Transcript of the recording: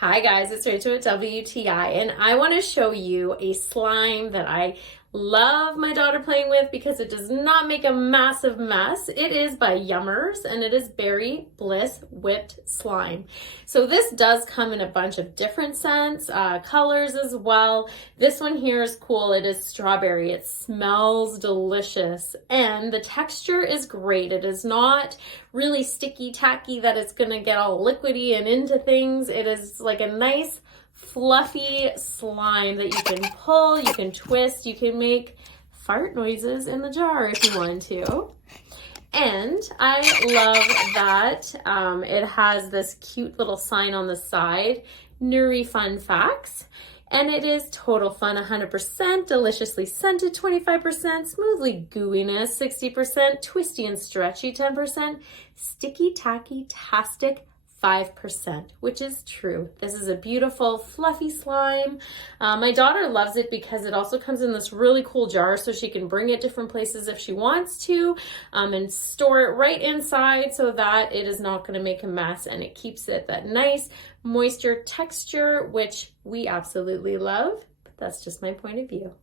Hi guys, it's Rachel at WTI, and I want to show you a slime that I love my daughter playing with because it does not make a massive mess. It is by YUMMMERZ, and it is Berry Bliss Whipped Slime. So this does come in a bunch of different scents, colors as well. This one here is cool. It is strawberry. It smells delicious, and the texture is great. It is not really sticky tacky that it's gonna get all liquidy and into things. It is like a nice fluffy slime that you can pull, you can twist, you can make fart noises in the jar if you want to. And I love that it has this cute little sign on the side, Nuri Fun Facts. And it is total fun, 100%, deliciously scented, 25%, smoothly gooiness, 60%, twisty and stretchy, 10%, sticky tacky tastic, 5%, which is true. This is a beautiful fluffy slime. My daughter loves it because it also comes in this really cool jar so she can bring it different places if she wants to, and store it right inside so that it is not going to make a mess, and it keeps it that nice moisture texture, which we absolutely love. But that's just my point of view.